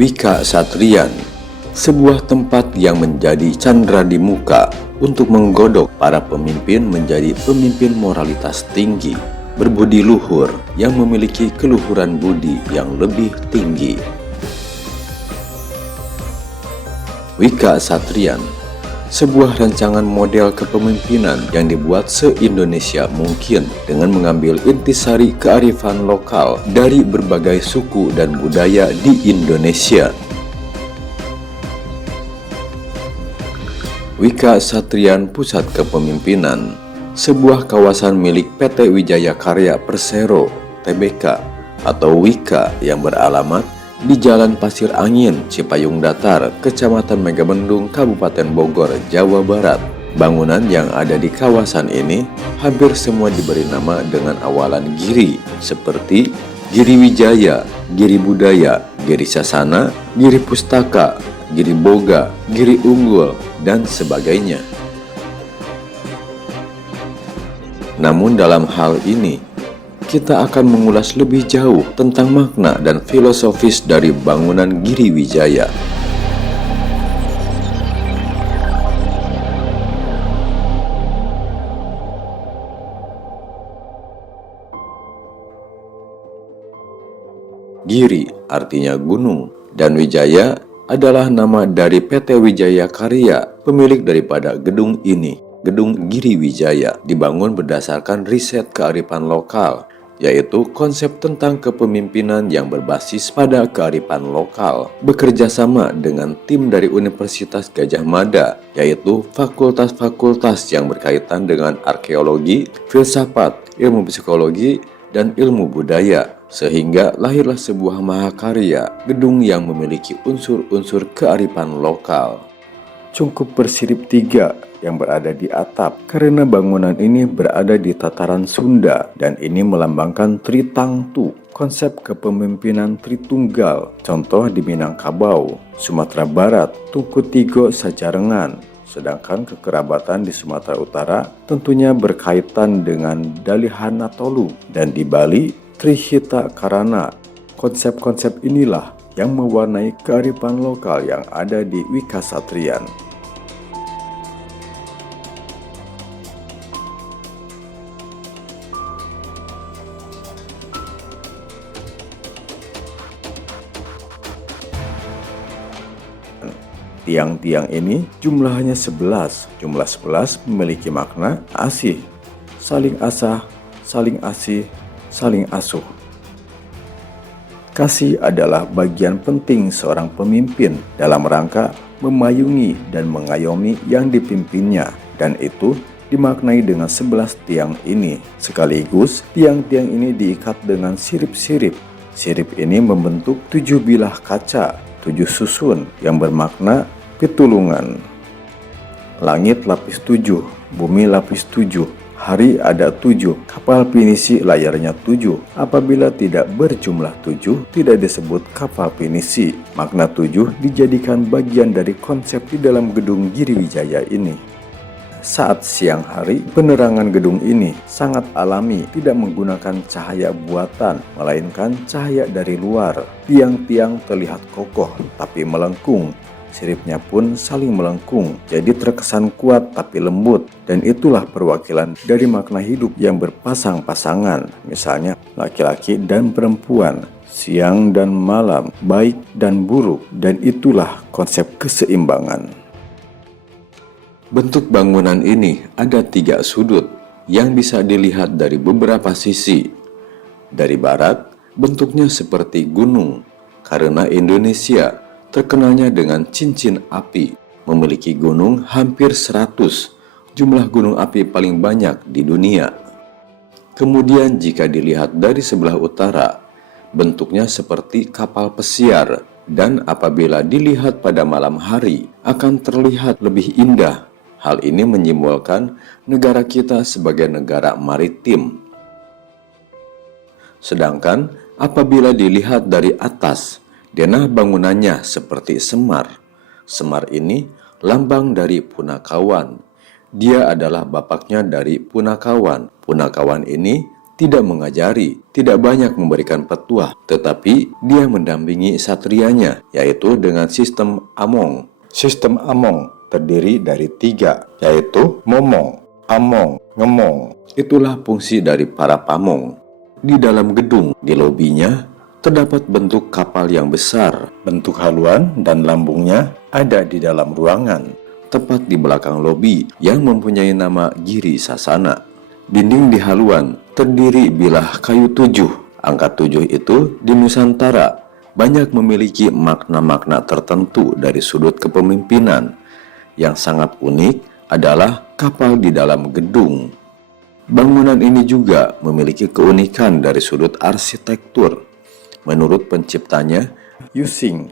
Wika Satriyan, sebuah tempat yang menjadi candra di muka untuk menggodok para pemimpin menjadi pemimpin moralitas tinggi, berbudi luhur yang memiliki keluhuran budi yang lebih tinggi. Wika Satriyan, sebuah rancangan model kepemimpinan yang dibuat se-Indonesia mungkin dengan mengambil intisari kearifan lokal dari berbagai suku dan budaya di Indonesia. Wika Satriyan Pusat Kepemimpinan, sebuah kawasan milik PT Wijaya Karya Persero Tbk atau Wika yang beralamat di Jalan Pasir Angin, Cipayung Datar, Kecamatan Megamendung, Kabupaten Bogor, Jawa Barat. Bangunan yang ada di kawasan ini hampir semua diberi nama dengan awalan Giri, seperti Giri Wijaya, Giri Budaya, Giri Sasana, Giri Pustaka, Giri Boga, Giri Unggul, dan sebagainya. Namun dalam hal ini, kita akan mengulas lebih jauh tentang makna dan filosofis dari bangunan Giri Wijaya. Giri artinya gunung, dan Wijaya adalah nama dari PT Wijaya Karya, pemilik daripada gedung ini. Gedung Giri Wijaya dibangun berdasarkan riset kearifan lokal, yaitu konsep tentang kepemimpinan yang berbasis pada kearifan lokal, bekerja sama dengan tim dari Universitas Gadjah Mada, yaitu fakultas-fakultas yang berkaitan dengan arkeologi, filsafat, ilmu psikologi, dan ilmu budaya, sehingga lahirlah sebuah mahakarya, gedung yang memiliki unsur-unsur kearifan lokal. Cungkup bersirip 3 yang berada di atap, karena bangunan ini berada di tataran Sunda dan ini melambangkan Tritangtu, konsep kepemimpinan Tritunggal. Contoh di Minangkabau, Sumatera Barat, Tungku Tigo Sajarengan. Sedangkan kekerabatan di Sumatera Utara tentunya berkaitan dengan Dalihana Tolu, dan di Bali Trihita Karana. Konsep-konsep inilah yang mewarnai kearifan lokal yang ada di Wika Satriyan. Tiang-tiang ini jumlahnya 11. Jumlah 11 memiliki makna asih, saling asah, saling asih, saling asuh. Kasih adalah bagian penting seorang pemimpin dalam rangka memayungi dan mengayomi yang dipimpinnya, dan itu dimaknai dengan 11 tiang ini. Sekaligus tiang-tiang ini diikat dengan sirip-sirip. Sirip ini membentuk 7 bilah kaca, 7 susun yang bermakna pitulungan. Langit lapis 7, bumi lapis 7, hari ada 7, kapal pinisi layarnya 7. Apabila tidak berjumlah 7, tidak disebut kapal pinisi. Makna 7 dijadikan bagian dari konsep di dalam gedung Giri Wijaya ini. Saat siang hari, penerangan gedung ini sangat alami, tidak menggunakan cahaya buatan, melainkan cahaya dari luar. Tiang-tiang terlihat kokoh, tapi melengkung. Siripnya pun saling melengkung, jadi terkesan kuat tapi lembut. Dan itulah perwakilan dari makna hidup yang berpasang-pasangan. Misalnya laki-laki dan perempuan, siang dan malam, baik dan buruk. Dan itulah konsep keseimbangan. Bentuk bangunan ini ada 3 sudut yang bisa dilihat dari beberapa sisi. Dari barat, bentuknya seperti gunung, karena Indonesia terkenalnya dengan cincin api, memiliki gunung hampir 100, jumlah gunung api paling banyak di dunia. Kemudian jika dilihat dari sebelah utara, bentuknya seperti kapal pesiar, dan apabila dilihat pada malam hari akan terlihat lebih indah. Hal ini menyimbolkan negara kita sebagai negara maritim. Sedangkan apabila dilihat dari atas, denah bangunannya seperti semar. Semar ini lambang dari Punakawan. Dia adalah bapaknya dari Punakawan. Punakawan ini tidak mengajari, tidak banyak memberikan petuah, tetapi dia mendampingi satrianya, yaitu dengan sistem among. Sistem among terdiri dari 3, yaitu momong, among, ngemong. Itulah fungsi dari para pamong. Di dalam gedung, di lobinya, terdapat bentuk kapal yang besar. Bentuk haluan dan lambungnya ada di dalam ruangan, tepat di belakang lobi yang mempunyai nama Giri Sasana. Dinding di haluan terdiri bilah kayu 7. Angka 7 itu di Nusantara banyak memiliki makna-makna tertentu dari sudut kepemimpinan. Yang sangat unik adalah kapal di dalam gedung. Bangunan ini juga memiliki keunikan dari sudut arsitektur. Menurut penciptanya, Yusing,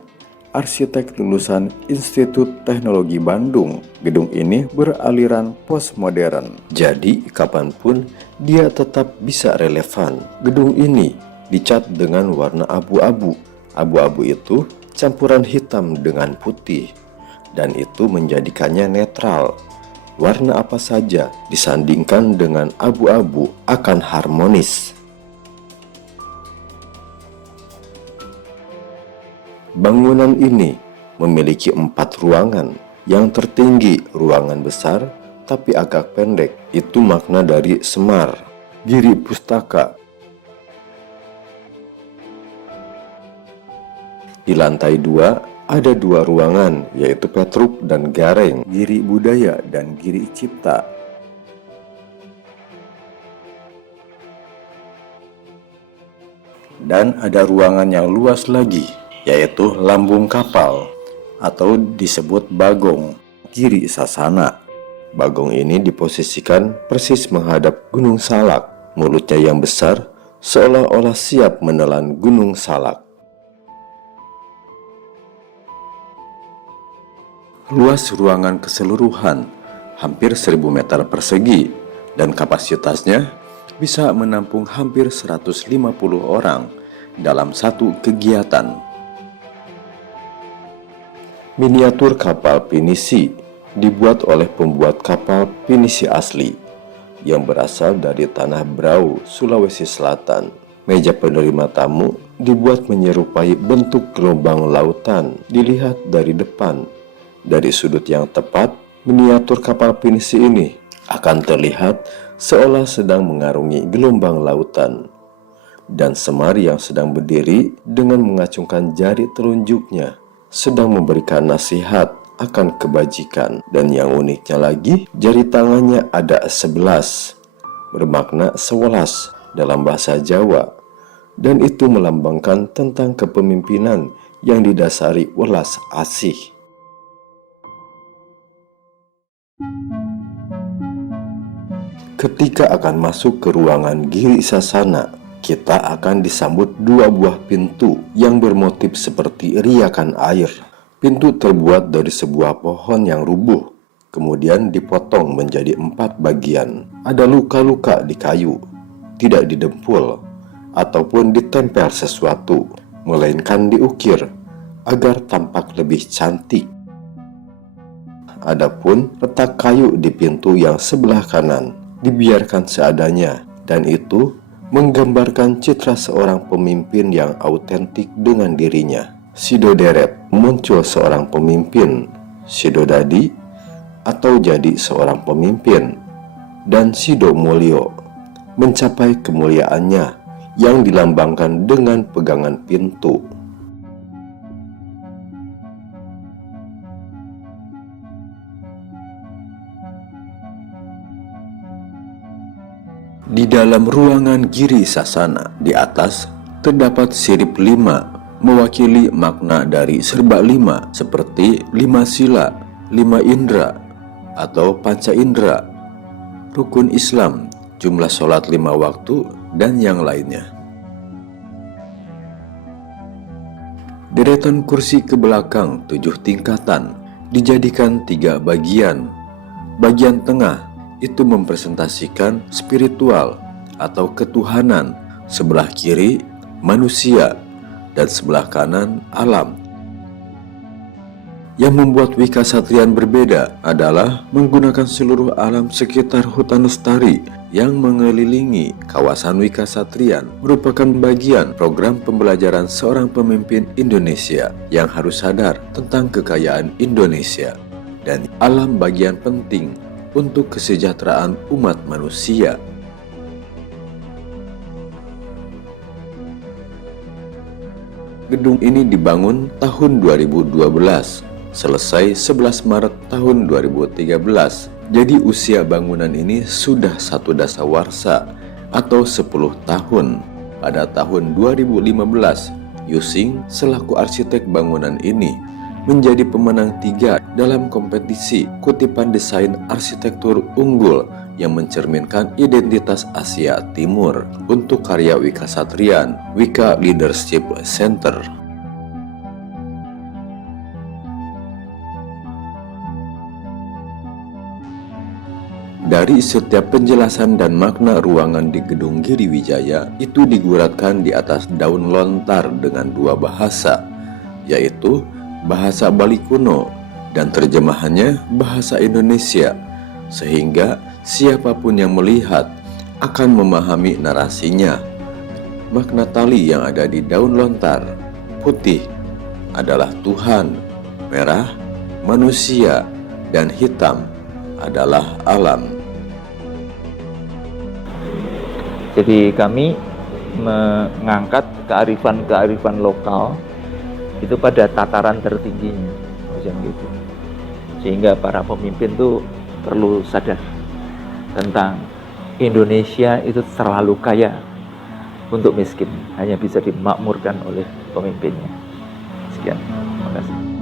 arsitek lulusan Institut Teknologi Bandung, gedung ini beraliran postmodern. Jadi, kapanpun dia tetap bisa relevan. Gedung ini dicat dengan warna abu-abu. Abu-abu itu campuran hitam dengan putih, dan itu menjadikannya netral. Warna apa saja disandingkan dengan abu-abu akan harmonis. Bangunan ini memiliki 4 ruangan. Yang tertinggi ruangan besar tapi agak pendek. Itu makna dari Semar. Giri Pustaka. Di lantai 2 ada 2 ruangan, yaitu Petruk dan Gareng, Giri Budaya dan Giri Cipta. Dan ada ruangan yang luas lagi, yaitu lambung kapal atau disebut bagong, Giri Sasana. Bagong ini diposisikan persis menghadap Gunung Salak. Mulutnya yang besar seolah-olah siap menelan Gunung Salak. Luas ruangan keseluruhan hampir 1000 meter persegi dan kapasitasnya bisa menampung hampir 150 orang dalam satu kegiatan. Miniatur kapal pinisi dibuat oleh pembuat kapal pinisi asli yang berasal dari Tanah Brau, Sulawesi Selatan. Meja penerima tamu dibuat menyerupai bentuk gelombang lautan dilihat dari depan. Dari sudut yang tepat, miniatur kapal pinisi ini akan terlihat seolah sedang mengarungi gelombang lautan. Dan Semar yang sedang berdiri dengan mengacungkan jari telunjuknya sedang memberikan nasihat akan kebajikan. Dan yang uniknya lagi, jari tangannya ada 11, bermakna 11 dalam bahasa Jawa. Dan itu melambangkan tentang kepemimpinan yang didasari welas asih. Ketika akan masuk ke ruangan Giri Sasana, kita akan disambut 2 buah pintu yang bermotif seperti riakan air. Pintu terbuat dari sebuah pohon yang rubuh, kemudian dipotong menjadi 4 bagian. Ada luka-luka di kayu, tidak didempul ataupun ditempel sesuatu, melainkan diukir agar tampak lebih cantik. Adapun letak kayu di pintu yang sebelah kanan dibiarkan seadanya, dan itu menggambarkan citra seorang pemimpin yang autentik dengan dirinya. Sido deret, muncul seorang pemimpin. Sido dadi, atau jadi seorang pemimpin. Dan Sido mulyo, mencapai kemuliaannya yang dilambangkan dengan pegangan pintu. Di dalam ruangan Giri Sasana, di atas terdapat sirip 5 mewakili makna dari serba 5 seperti 5 sila, 5 indera atau panca indera, rukun Islam, jumlah sholat 5 waktu, dan yang lainnya. Deretan kursi ke belakang 7 tingkatan dijadikan 3 bagian. Bagian tengah itu mempresentasikan spiritual atau ketuhanan, sebelah kiri manusia, dan sebelah kanan alam. Yang membuat Wika Satrian berbeda adalah menggunakan seluruh alam sekitar hutan lestari yang mengelilingi kawasan Wika Satrian merupakan bagian program pembelajaran seorang pemimpin Indonesia yang harus sadar tentang kekayaan Indonesia dan alam bagian penting untuk kesejahteraan umat manusia. Gedung ini dibangun tahun 2012, selesai 11 Maret tahun 2013. Jadi usia bangunan ini sudah 1 dasawarsa atau 10 tahun. Pada tahun 2015, Yusing selaku arsitek bangunan ini menjadi pemenang 3 dalam kompetisi kutipan desain arsitektur unggul yang mencerminkan identitas Asia Timur untuk karya Wika Satrian, Wika Leadership Center. Dari setiap penjelasan dan makna ruangan di Gedung Giri Wijaya itu diguratkan di atas daun lontar dengan 2 bahasa, yaitu bahasa Bali kuno dan terjemahannya bahasa Indonesia, sehingga siapapun yang melihat akan memahami narasinya. Makna tali yang ada di daun lontar putih adalah Tuhan, merah manusia, dan hitam adalah alam. Jadi kami mengangkat kearifan-kearifan lokal itu pada tataran tertingginya, macam gitu. Sehingga para pemimpin tuh perlu sadar tentang Indonesia itu terlalu kaya untuk miskin, hanya bisa dimakmurkan oleh pemimpinnya. Sekian, terima kasih.